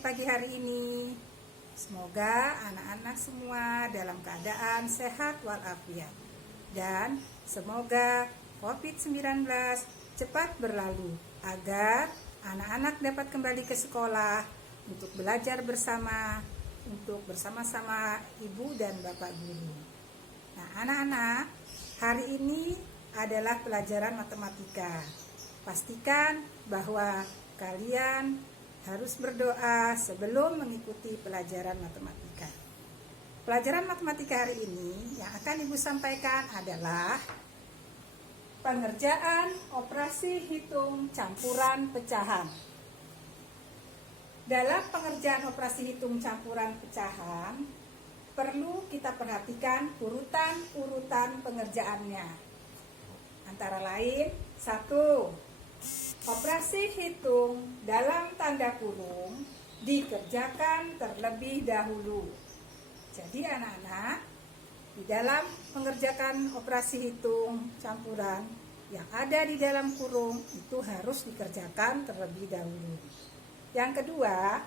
pagi hari ini. Semoga anak-anak semua dalam keadaan sehat walafiat. Dan semoga COVID-19 cepat berlalu agar anak-anak dapat kembali ke sekolah untuk belajar bersama, untuk bersama-sama ibu dan bapak guru. Nah, anak-anak, hari ini adalah pelajaran matematika. Pastikan bahwa kalian harus berdoa sebelum mengikuti pelajaran matematika. Pelajaran matematika hari ini yang akan Ibu sampaikan adalah pengerjaan operasi hitung campuran pecahan. Dalam pengerjaan operasi hitung campuran pecahan, perlu kita perhatikan urutan-urutan pengerjaannya. Antara lain, 1. Operasi hitung dalam tanda kurung dikerjakan terlebih dahulu. Jadi anak-anak, di dalam mengerjakan operasi hitung campuran yang ada di dalam kurung itu harus dikerjakan terlebih dahulu. Yang kedua,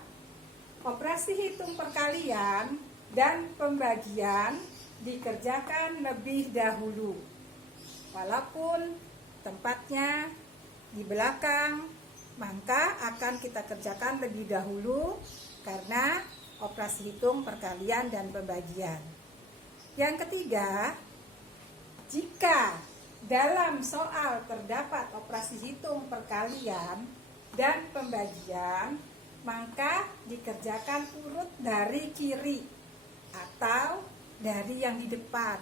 operasi hitung perkalian dan pembagian dikerjakan lebih dahulu. Walaupun tempatnya di belakang, maka akan kita kerjakan lebih dahulu karena operasi hitung perkalian dan pembagian. Yang ketiga, jika dalam soal terdapat operasi hitung perkalian dan pembagian, maka dikerjakan urut dari kiri atau dari yang di depan.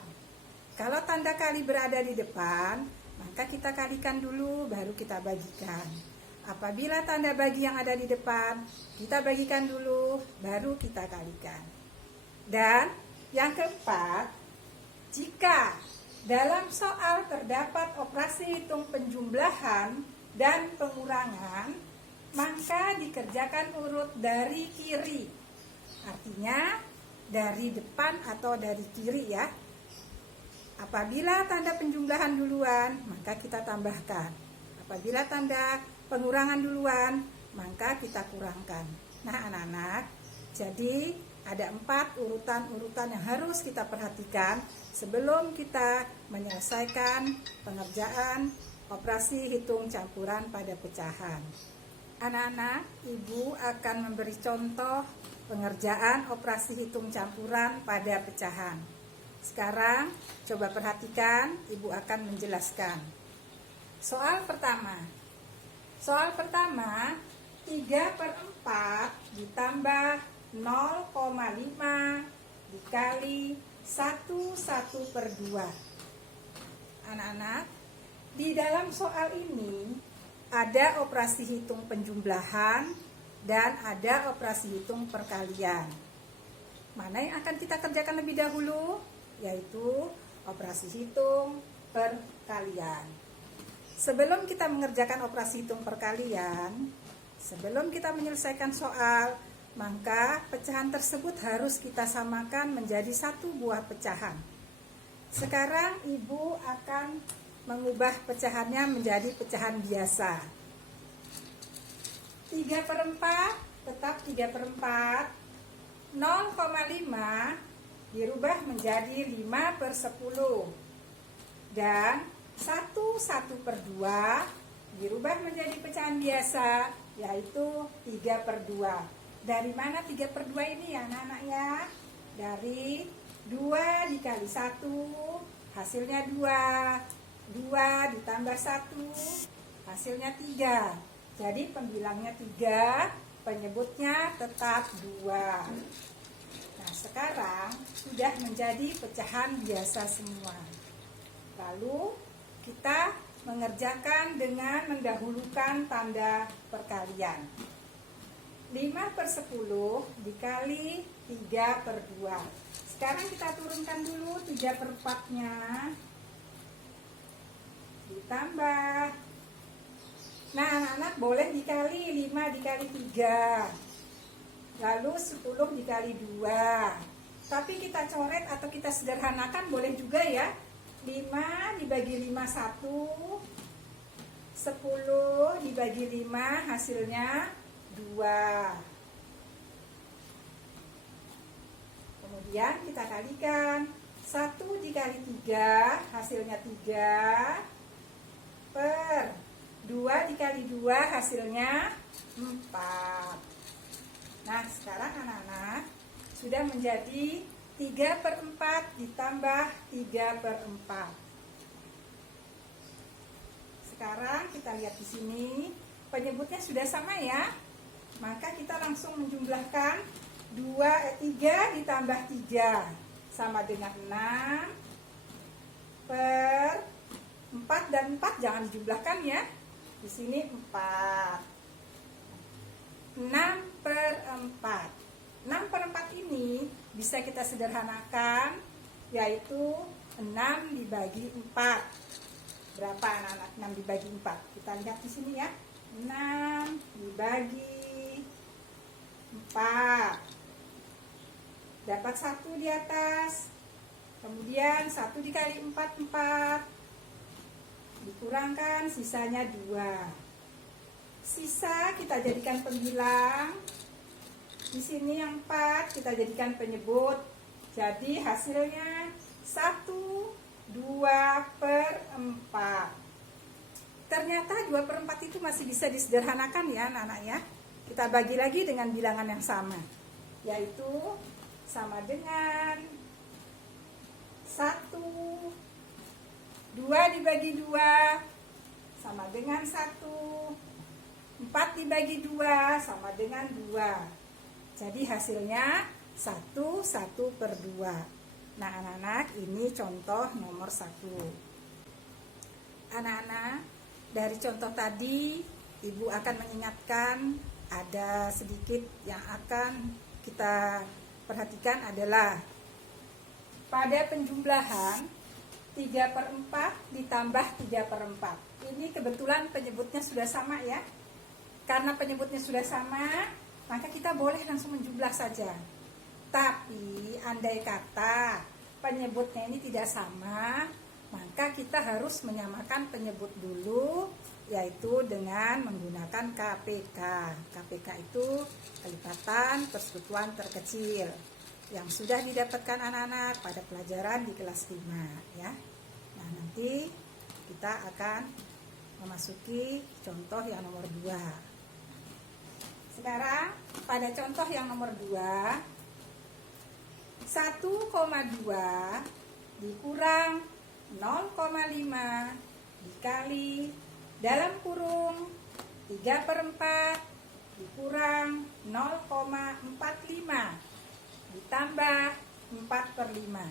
Kalau tanda kali berada di depan, maka kita kalikan dulu, baru kita bagikan. Apabila tanda bagi yang ada di depan, kita bagikan dulu, baru kita kalikan. Dan yang keempat, jika dalam soal terdapat operasi hitung penjumlahan dan pengurangan, maka dikerjakan urut dari kiri. Artinya dari depan atau dari kiri ya. Apabila tanda penjumlahan duluan, maka kita tambahkan. Apabila tanda pengurangan duluan, maka kita kurangkan. Nah anak-anak, jadi ada 4 urutan-urutan yang harus kita perhatikan sebelum kita menyelesaikan pengerjaan operasi hitung campuran pada pecahan. Anak-anak, Ibu akan memberi contoh pengerjaan operasi hitung campuran pada pecahan. Sekarang coba perhatikan, Ibu akan menjelaskan. Soal pertama, 3/4 ditambah 0,5 dikali 1/2. Anak-anak, di dalam soal ini ada operasi hitung penjumlahan dan ada operasi hitung perkalian. Mana yang akan kita kerjakan lebih dahulu? Yaitu operasi hitung perkalian. Sebelum kita mengerjakan operasi hitung perkalian, sebelum kita menyelesaikan soal, maka pecahan tersebut harus kita samakan menjadi satu buah pecahan. Sekarang Ibu akan mengubah pecahannya menjadi pecahan biasa. 3/4 tetap 3/4, 0,5 dirubah menjadi 5/10 dan 1/2 dirubah menjadi pecahan biasa, yaitu 3/2. Dari mana 3/2 ini ya anak-anak ya? Dari 2 dikali 1 hasilnya 2, 2 ditambah 1 hasilnya 3. Jadi pembilangnya 3, penyebutnya tetap 2. Nah, sekarang sudah menjadi pecahan biasa semua. Lalu kita mengerjakan dengan mendahulukan tanda perkalian. 5/10 dikali 3/2. Sekarang kita turunkan dulu 3/4-nya. Ditambah. Nah, anak-anak boleh dikali 5 dikali 3. Lalu 10 dikali 2. Tapi kita coret atau kita sederhanakan boleh juga ya. 5 dibagi 5 1. 10 dibagi 5 hasilnya 2. Kemudian kita kalikan. 1 dikali 3 hasilnya 3 per 2 dikali 2 hasilnya 4. Nah, sekarang anak-anak sudah menjadi 3/4 ditambah 3/4. Sekarang kita lihat di sini, penyebutnya sudah sama ya. Maka kita langsung menjumlahkan 3 ditambah 3 sama dengan 6 per 4 dan 4 jangan dijumlahkan ya. Di sini 4. 6/4. 6/4 ini bisa kita sederhanakan, yaitu 6 dibagi 4. Berapa anak-anak 6 dibagi 4? Kita lihat di sini ya. 6 dibagi 4. Dapat 1 di atas. Kemudian 1 dikali 4, 4. Dikurangkan sisanya 2. Sisa kita jadikan pembilang. Di sini yang 4 kita jadikan penyebut. Jadi hasilnya 1, 2/4. Ternyata 2/4 itu masih bisa disederhanakan ya anak-anak ya. Kita bagi lagi dengan bilangan yang sama, yaitu sama dengan 1. 2 dibagi 2 sama dengan 1. 4 dibagi 2 sama dengan 2. Jadi hasilnya 1/2. Nah anak-anak, ini contoh nomor 1. Anak-anak, dari contoh tadi Ibu akan mengingatkan ada sedikit yang akan kita perhatikan adalah pada penjumlahan 3/4 ditambah 3/4. Ini kebetulan penyebutnya sudah sama ya. Karena penyebutnya sudah sama, maka kita boleh langsung menjumlah saja. Tapi andai kata penyebutnya ini tidak sama, maka kita harus menyamakan penyebut dulu, yaitu dengan menggunakan KPK. KPK itu kelipatan persekutuan terkecil yang sudah didapatkan anak-anak pada pelajaran di kelas 5 ya. Nah, nanti kita akan memasuki contoh yang nomor 2. Sekarang pada contoh yang nomor 2, 1,2 dikurang 0,5 dikali dalam kurung 3/4 dikurang 0,45 ditambah 4/5.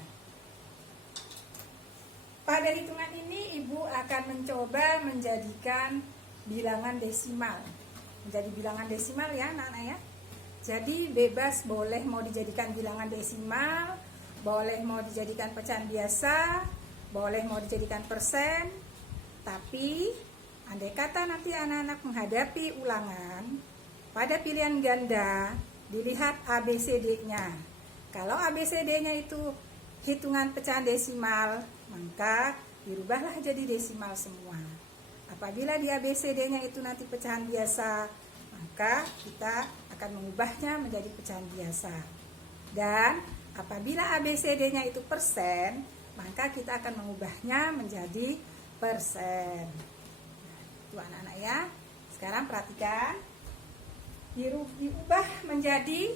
Pada hitungan ini Ibu akan mencoba menjadikan bilangan desimal. Menjadi bilangan desimal ya anak-anak ya. Jadi bebas, boleh mau dijadikan bilangan desimal, boleh mau dijadikan pecahan biasa, boleh mau dijadikan persen. Tapi andai kata nanti anak-anak menghadapi ulangan, pada pilihan ganda dilihat ABCD-nya. Kalau ABCD-nya itu hitungan pecahan desimal, maka dirubahlah jadi desimal semua. Apabila di ABCD-nya itu nanti pecahan biasa, maka kita akan mengubahnya menjadi pecahan biasa. Dan apabila ABCD-nya itu persen, maka kita akan mengubahnya menjadi persen. Nah, itu anak-anak ya. Sekarang perhatikan, diubah menjadi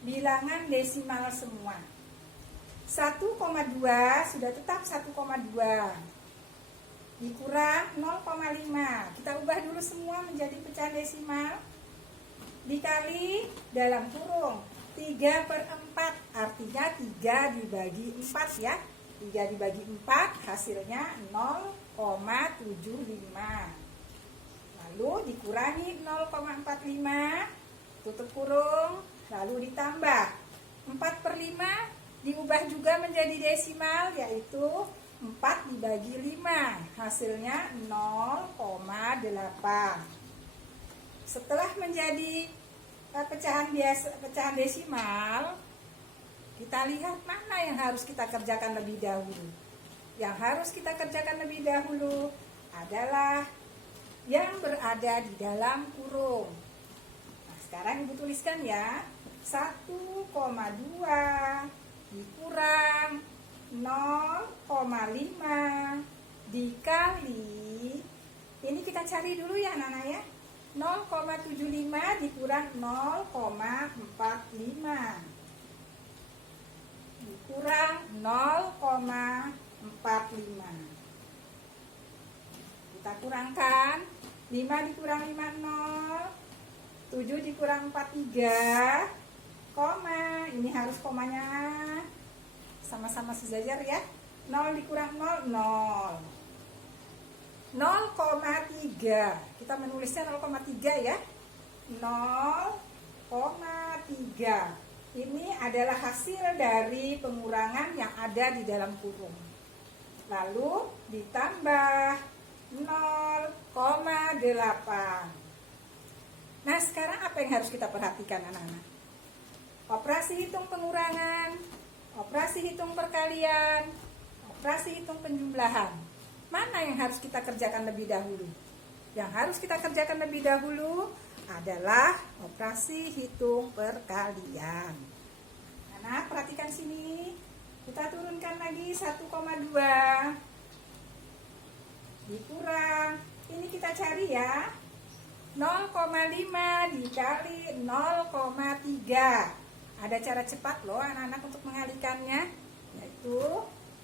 bilangan desimal semua. 1,2 sudah tetap 1,2 dikurang 0,5. Kita ubah dulu semua menjadi pecahan desimal, dikali dalam kurung 3/4, artinya 3 dibagi 4 ya. 3 dibagi 4 hasilnya 0,75. Lalu dikurangi 0,45, tutup kurung, lalu ditambah 4/5, diubah juga menjadi desimal, yaitu 4 dibagi 5, hasilnya 0,8. Setelah menjadi pecahan desimal, kita lihat mana yang harus kita kerjakan lebih dahulu. Yang harus kita kerjakan lebih dahulu adalah yang berada di dalam kurung. Nah, sekarang Ibu tuliskan ya, 1,2 dikurang 0,5 dikali, ini kita cari dulu ya anak-anak ya, 0,75 dikurang 0,45 dikurang 0,45. Kita kurangkan, 5 dikurang 5 0, 7 dikurang 4 3, koma, ini harus komanya sama-sama sejajar ya. 0 dikurang 0 0, 0,3, kita menulisnya 0,3 ya, 0,3. Ini adalah hasil dari pengurangan yang ada di dalam kurung. Lalu ditambah 0,8. Nah, sekarang apa yang harus kita perhatikan anak-anak? Operasi hitung pengurangan, operasi hitung perkalian, operasi hitung penjumlahan. Mana yang harus kita kerjakan lebih dahulu? Yang harus kita kerjakan lebih dahulu adalah operasi hitung perkalian. Anak, perhatikan sini. Kita turunkan lagi 1,2 dikurang, ini kita cari ya, 0,5 dikali 0,3. Ada cara cepat loh anak-anak untuk mengalikannya, yaitu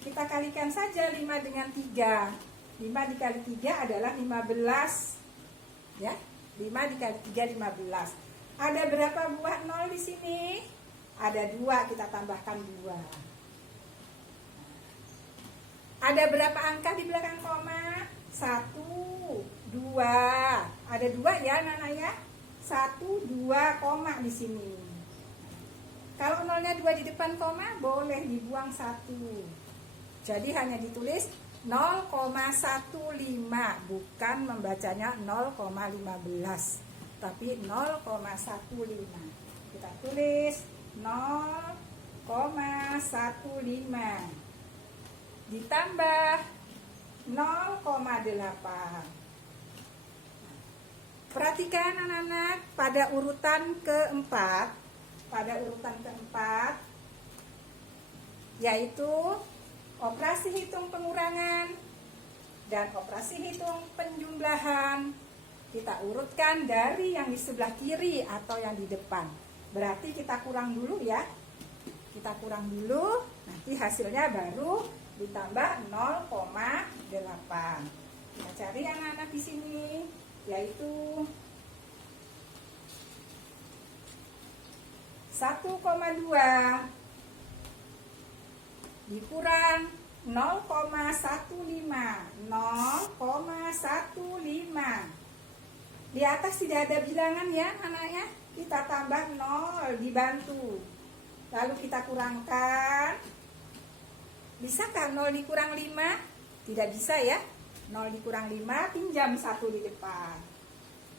kita kalikan saja 5 dengan 3. 5 dikali 3 adalah 15 ya. 5 dikali 3 15. Ada berapa buah 0 di sini? Ada 2, kita tambahkan 2. Ada berapa angka di belakang koma? 1, 2. Ada 2 ya anak-anak ya. 1, 2 koma di sini. Kalau nolnya 2 di depan koma, boleh dibuang 1. Jadi hanya ditulis 0,15, bukan membacanya 0,15, tapi 0,15. Kita tulis 0,15 ditambah 0,8. Perhatikan anak-anak, pada urutan keempat, yaitu operasi hitung pengurangan dan operasi hitung penjumlahan, kita urutkan dari yang di sebelah kiri atau yang di depan. Berarti kita kurang dulu ya. Kita kurang dulu, nanti hasilnya baru ditambah 0,8. Kita cari anak-anak di sini, yaitu 1,2 dikurang 0,15. Di atas tidak ada bilangan ya anak-anak, kita tambah 0 dibantu. Lalu kita kurangkan. Bisakah 0 dikurang 5? Tidak bisa ya. 0 dikurang 5, pinjam 1 di depan.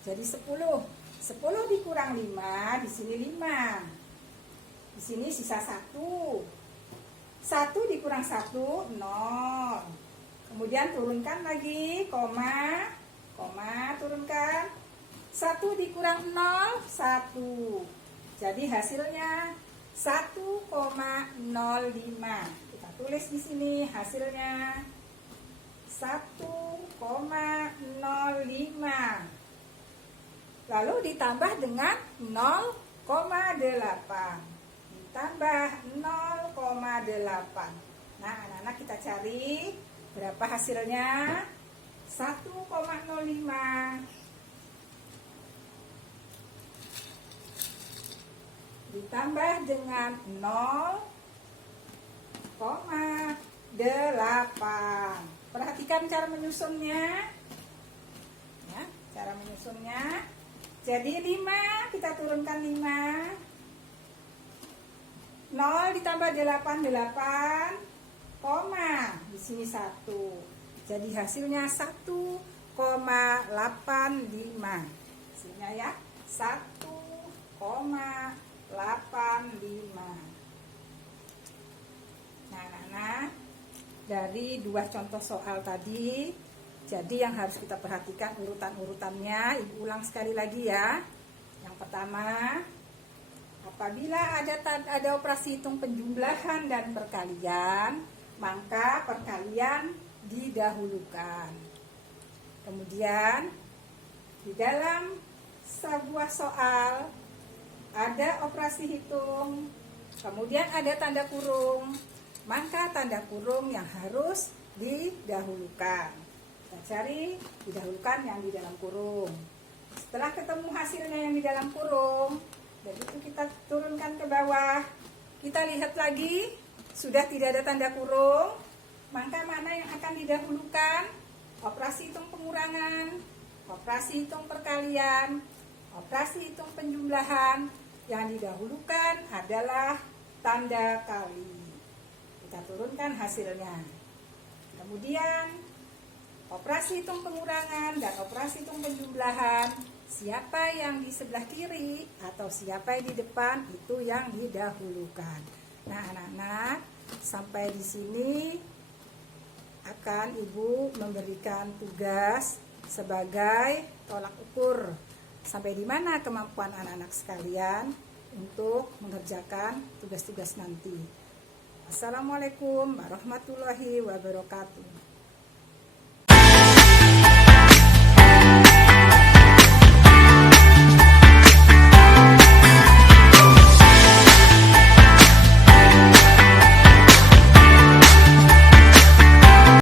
Jadi 10. 10 dikurang 5, di sini 5. Di sini sisa 1. 1 dikurang 1, 0. Kemudian turunkan lagi, koma, turunkan. 1 dikurang 0, 1. Jadi hasilnya 1,05. Kita tulis di sini hasilnya 1,05. Lalu ditambah dengan 0,8. Ditambah 0,8. Nah, anak-anak kita cari berapa hasilnya? 1,05 ditambah dengan 0,8. Perhatikan cara menyusunnya ya, cara menyusunnya. Jadi 5, kita turunkan 5. 0 ditambah 8, koma, di sini 1. Jadi hasilnya 1,85. Hasilnya ya 1,85. Nah, dari 2 contoh soal tadi, jadi yang harus kita perhatikan urutan-urutannya. Ibu ulang sekali lagi ya. Yang pertama Apabila ada operasi hitung penjumlahan dan perkalian, maka perkalian didahulukan. Kemudian di dalam sebuah soal ada operasi hitung, kemudian ada tanda kurung, maka tanda kurung yang harus didahulukan. Kita cari didahulukan yang di dalam kurung. Setelah ketemu hasilnya yang di dalam kurung, dan itu kita turunkan ke bawah. Kita lihat lagi, sudah tidak ada tanda kurung, maka mana yang akan didahulukan? Operasi hitung pengurangan, operasi hitung perkalian, operasi hitung penjumlahan. Yang didahulukan adalah tanda kali. Kita turunkan hasilnya. Kemudian operasi hitung pengurangan dan operasi hitung penjumlahan, siapa yang di sebelah kiri atau siapa yang di depan itu yang didahulukan. Nah, anak-anak, sampai di sini akan Ibu memberikan tugas sebagai tolak ukur sampai di mana kemampuan anak-anak sekalian untuk mengerjakan tugas-tugas nanti. Assalamualaikum warahmatullahi wabarakatuh.